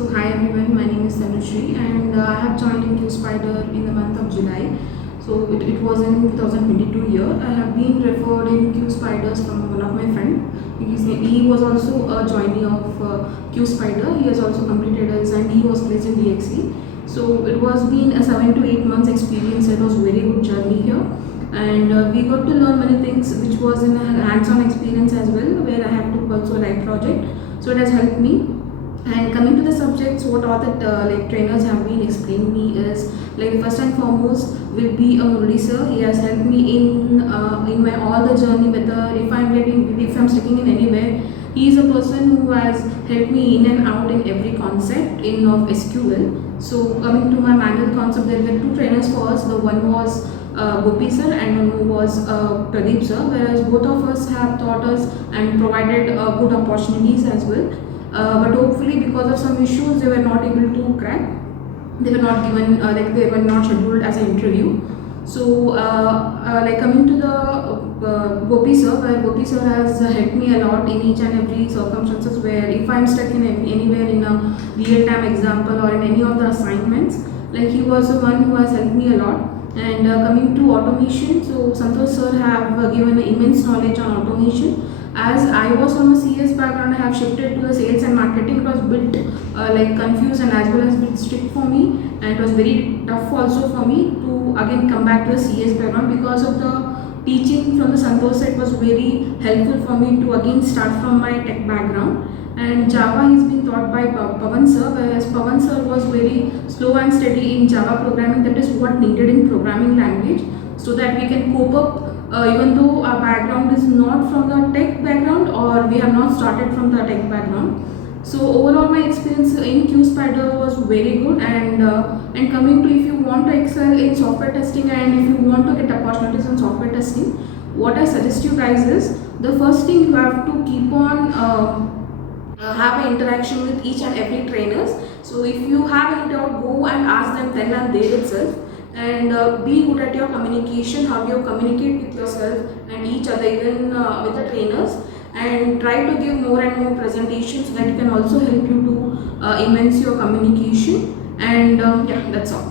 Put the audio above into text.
So hi everyone, my name is Tanushree and I have joined in QSpider in the month of July. So it was in 2022 year. I have been referred in QSpiders from one of my friend. He was also a joinee of QSpider. He has also completed his and he was placed in DXE. So it was been a 7 to 8 months experience. It was very good journey here. And we got to learn many things which was in a hands-on experience as well, where I have to also write project. So it has helped me. And coming to the subjects, what all the trainers have been explaining me is like first and foremost will be a Murali sir. He has helped me in my all the journey. Whether if I'm sticking in anywhere, he is a person who has helped me in and out in every concept in of SQL. So coming to my manual concept, there were two trainers for us. The one was Gopi sir and one was Pradeep sir. Whereas both of us have taught us and provided good opportunities as well. But hopefully because of some issues they were not able to crack. They were not given they were not scheduled as an interview. So coming to the Gopi sir, where Gopi sir has helped me a lot in each and every circumstances, where if I'm stuck in anywhere in a real time example or in any of the assignments, like he was the one who has helped me a lot. And coming to automation, so Santosh sir have given immense knowledge on automation. As I was from a CS background, I have shifted to the sales and marketing. It was a bit confused and as well as a bit strict for me, and it was very tough also for me to again come back to the CS background. Because of the teaching from the Santosh sir, it was very helpful for me to again start from my tech background. And Java is being taught by Pawan sir, whereas Pawan sir was very slow and steady in Java programming. That is what needed in programming language, so that we can cope up even though our background is not from the tech background or we have not started from the tech background. So overall my experience in QSpider was very good. And coming to, if you want to excel in software testing and if you want to get opportunities in software testing, what I suggest you guys is, the first thing you have to keep on have an interaction with each and every trainers. So if you have any doubt, go and ask them then and there itself. And be good at your communication, how you communicate with yourself and each other, even with the trainers. And try to give more and more presentations that can also help you to enhance your communication. And yeah, that's all.